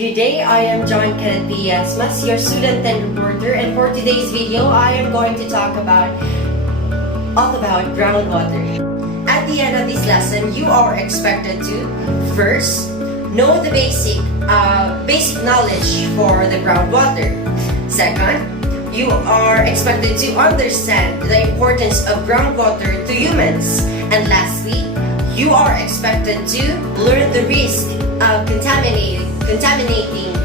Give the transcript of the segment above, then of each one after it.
Good day, I am John Kenneth Piasmas, your student and reporter, and for today's video, I am going to talk all about groundwater. At the end of this lesson, you are expected to first know the basic knowledge for the groundwater. Second, you are expected to understand the importance of groundwater to humans. And lastly, you are expected to learn the risk of contaminating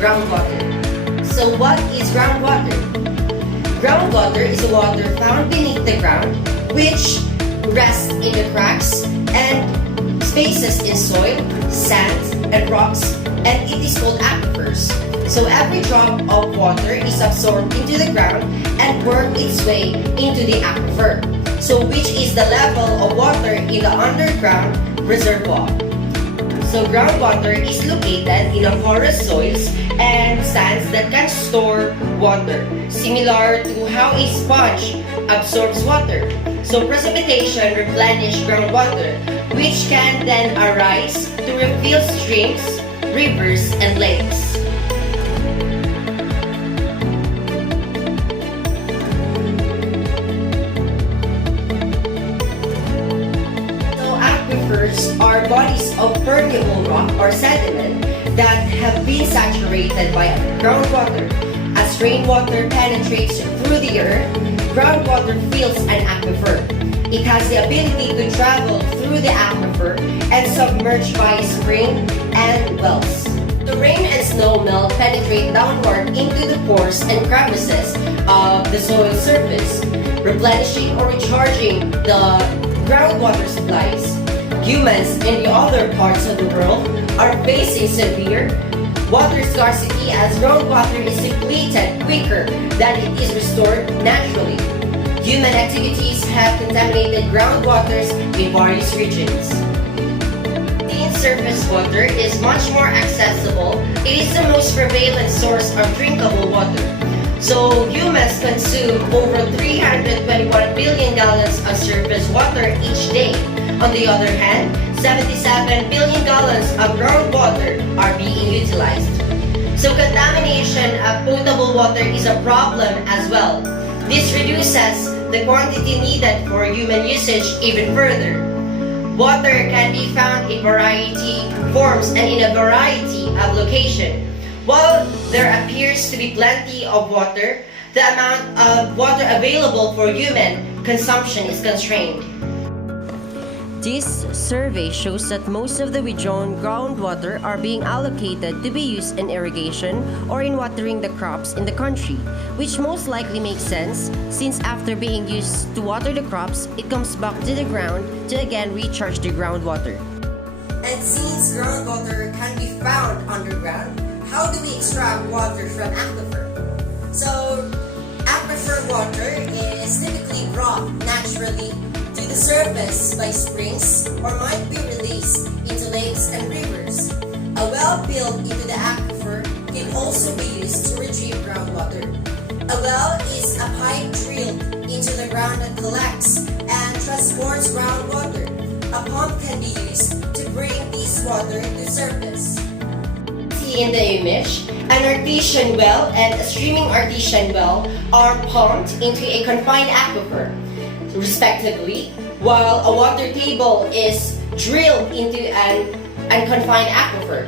groundwater. So what is groundwater? Groundwater is water found beneath the ground which rests in the cracks and spaces in soil, sand, and rocks, and it is called aquifers. So every drop of water is absorbed into the ground and works its way into the aquifer. So which is the level of water in the underground reservoir. So groundwater is located in the porous soils and sands that can store water, similar to how a sponge absorbs water. So precipitation replenishes groundwater, which can then arise to refill streams, rivers, and lakes. Aquifers are bodies of permeable rock or sediment that have been saturated by groundwater. As rainwater penetrates through the earth, groundwater fills an aquifer. It has the ability to travel through the aquifer and submerge by spring and wells. The rain and snow melt penetrate downward into the pores and crevices of the soil surface, replenishing or recharging the groundwater supplies. Humans in the other parts of the world are facing severe water scarcity as groundwater is depleted quicker than it is restored naturally. Human activities have contaminated groundwaters in various regions. Clean surface water is much more accessible. It is the most prevalent source of drinkable water. So humans consume over 321 billion gallons of surface water each day. On the other hand, 77 billion gallons of groundwater are being utilized. So contamination of potable water is a problem as well. This reduces the quantity needed for human usage even further. Water can be found in variety forms and in a variety of locations. While there appears to be plenty of water, the amount of water available for human consumption is constrained. This survey shows that most of the withdrawn groundwater are being allocated to be used in irrigation or in watering the crops in the country, which most likely makes sense since after being used to water the crops, it comes back to the ground to again recharge the groundwater. And since groundwater can be found underground, how do we extract water from aquifer? So, aquifer water is typically brought naturally to the surface by springs or might be released into lakes and rivers. A well built into the aquifer can also be used to retrieve groundwater. A well is a pipe drilled into the ground that collects and transports groundwater. A pump can be used to bring this water to surface. See in the image, an artesian well and a streaming artesian well are pumped into a confined aquifer, respectively, while a water table is drilled into an unconfined aquifer.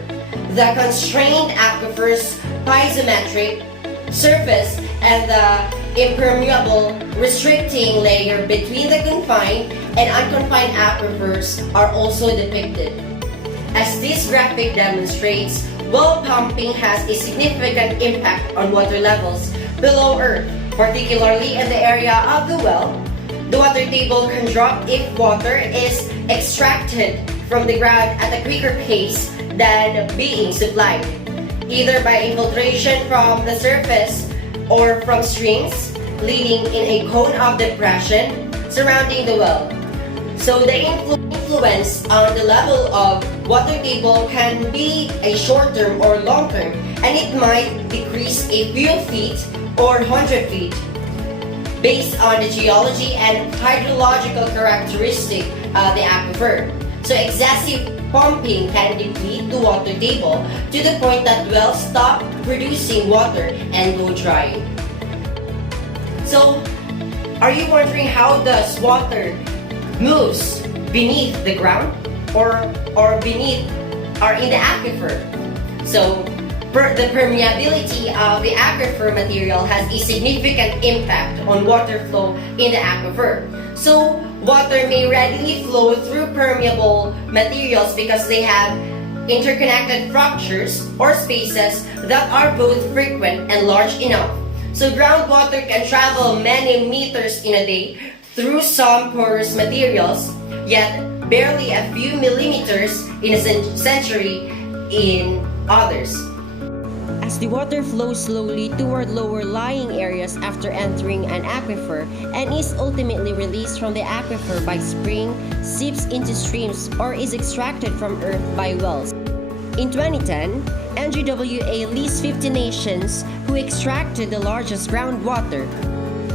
The constrained aquifer's piezometric surface and the impermeable restricting layer between the confined and unconfined aquifers are also depicted. As this graphic demonstrates, well pumping has a significant impact on water levels below Earth, particularly in the area of the well. The water table can drop if water is extracted from the ground at a quicker pace than being supplied, either by infiltration from the surface or from streams, leading in a cone of depression surrounding the well. So the influence on the level of water table can be a short-term or long-term, and it might decrease a few feet or 100 feet. Based on the geology and hydrological characteristic of the aquifer. So excessive pumping can deplete the water table to the point that wells stop producing water and go dry. So, are you wondering how does water moves beneath the ground or beneath or in the aquifer? So, the permeability of the aquifer material has a significant impact on water flow in the aquifer. So, water may readily flow through permeable materials because they have interconnected structures or spaces that are both frequent and large enough. So, groundwater can travel many meters in a day through some porous materials, yet barely a few millimeters in a century in others. As the water flows slowly toward lower lying areas after entering an aquifer and is ultimately released from the aquifer by spring, seeps into streams, or is extracted from earth by wells. In 2010, NGWA lists 50 nations who extracted the largest groundwater.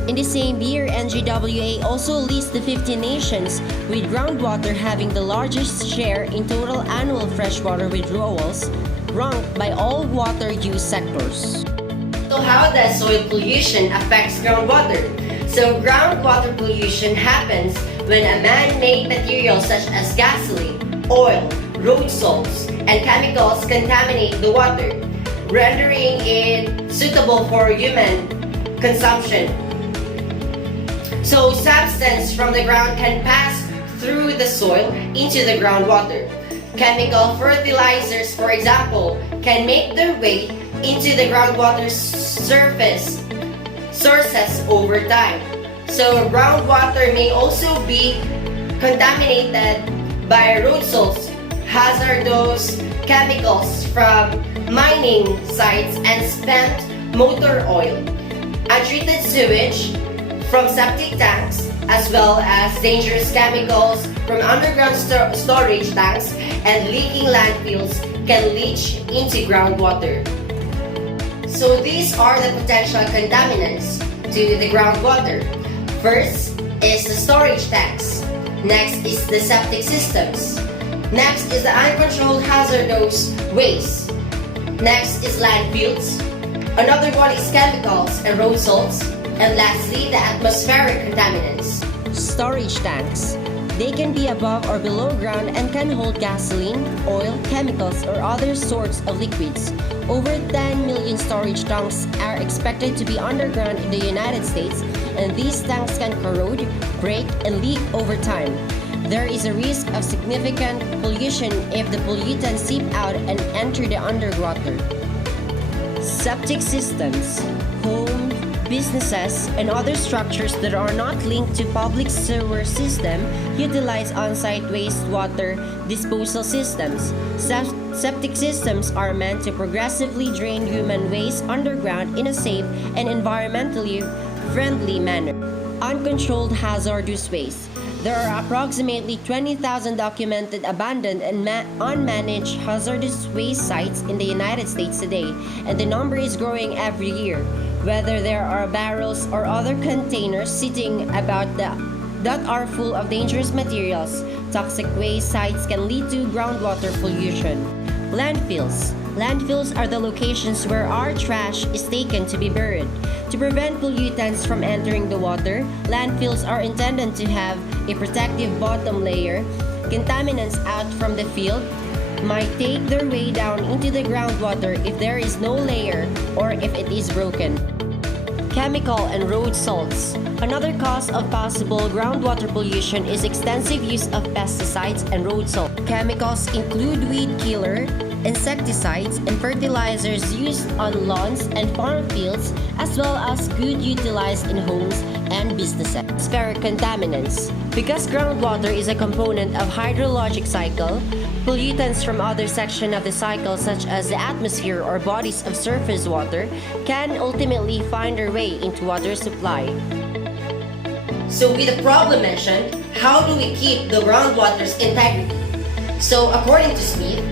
In the same year, NGWA also lists the 50 nations with groundwater having the largest share in total annual freshwater withdrawals, ranked by all water use sectors. So how does soil pollution affect groundwater? So groundwater pollution happens when a man-made material such as gasoline, oil, road salts, and chemicals contaminate the water, rendering it suitable for human consumption. So substance from the ground can pass through the soil into the groundwater. Chemical fertilizers, for example, can make their way into the groundwater surface sources over time. So groundwater may also be contaminated by road salts, hazardous chemicals from mining sites, and spent motor oil, untreated sewage from septic tanks, as well as dangerous chemicals from underground storage tanks and leaking landfills can leach into groundwater. So these are the potential contaminants to the groundwater. First is the storage tanks. Next is the septic systems. Next is the uncontrolled hazardous waste. Next is landfills. Another one is chemicals and road salts. And lastly, the atmospheric contaminants. Storage tanks. They can be above or below ground and can hold gasoline, oil, chemicals, or other sorts of liquids. Over 10 million storage tanks are expected to be underground in the United States, and these tanks can corrode, break, and leak over time. There is a risk of significant pollution if the pollutants seep out and enter the underwater. Septic systems. Homes, businesses, and other structures that are not linked to public sewer system utilize on-site wastewater disposal systems. Septic systems are meant to progressively drain human waste underground in a safe and environmentally friendly manner. Uncontrolled hazardous waste. There are approximately 20,000 documented abandoned and unmanaged hazardous waste sites in the United States today, and the number is growing every year. Whether there are barrels or other containers sitting about that are full of dangerous materials, toxic waste sites can lead to groundwater pollution. Landfills. Landfills are the locations where our trash is taken to be buried. To prevent pollutants from entering the water, landfills are intended to have a protective bottom layer. Contaminants out from the field might take their way down into the groundwater if there is no layer or if it is broken. Chemical and road salts. Another cause of possible groundwater pollution is extensive use of pesticides and road salt. Chemicals include weed killer, insecticides, and fertilizers used on lawns and farm fields, as well as good utilized in homes and businesses. Atmospheric contaminants. Because groundwater is a component of hydrologic cycle, pollutants from other sections of the cycle, such as the atmosphere or bodies of surface water, can ultimately find their way into water supply. So with the problem mentioned, how do we keep the groundwater's integrity? So according to Smith,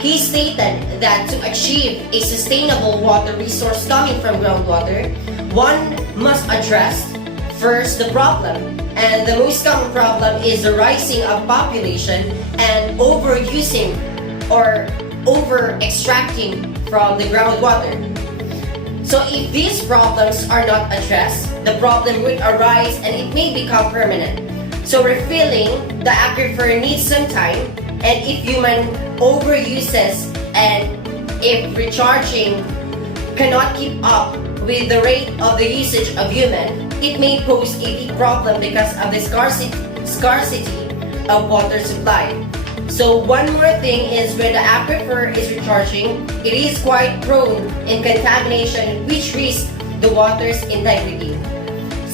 he stated that to achieve a sustainable water resource coming from groundwater, one must address First, the problem, and the most common problem is the rising of population and overusing or over-extracting from the groundwater. So if these problems are not addressed, the problem would arise and it may become permanent. So refilling the aquifer needs some time, and if human overuses and if recharging cannot keep up with the rate of the usage of human, it may pose a big problem because of the scarcity of water supply. So one more thing is when the aquifer is recharging, it is quite prone in contamination which risks the water's integrity.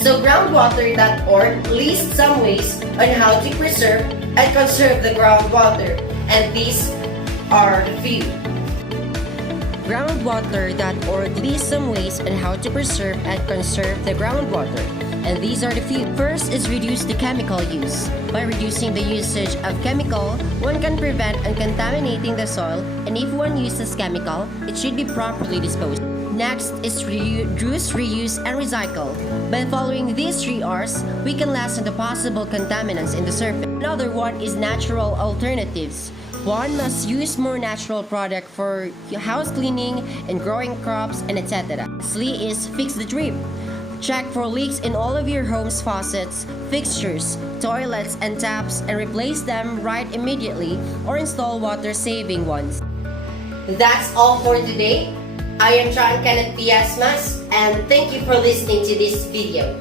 So groundwater.org lists some ways on how to preserve and conserve the groundwater, and these are the few. Groundwater.org lists some ways on how to preserve and conserve the groundwater, and these are the few. First is reduce the chemical use. By reducing the usage of chemical, one can prevent contaminating the soil, and if one uses chemical, it should be properly disposed. Next is reduce, reuse, and recycle. By following these 3 R's, we can lessen the possible contaminants in the surface. Another one is natural alternatives. One must use more natural product for house cleaning and growing crops and etc. Lastly is fix the drip. Check for leaks in all of your home's faucets, fixtures, toilets, and taps, and replace them right immediately or install water-saving ones. That's all for today. I am John Kenneth Piasmas, and thank you for listening to this video.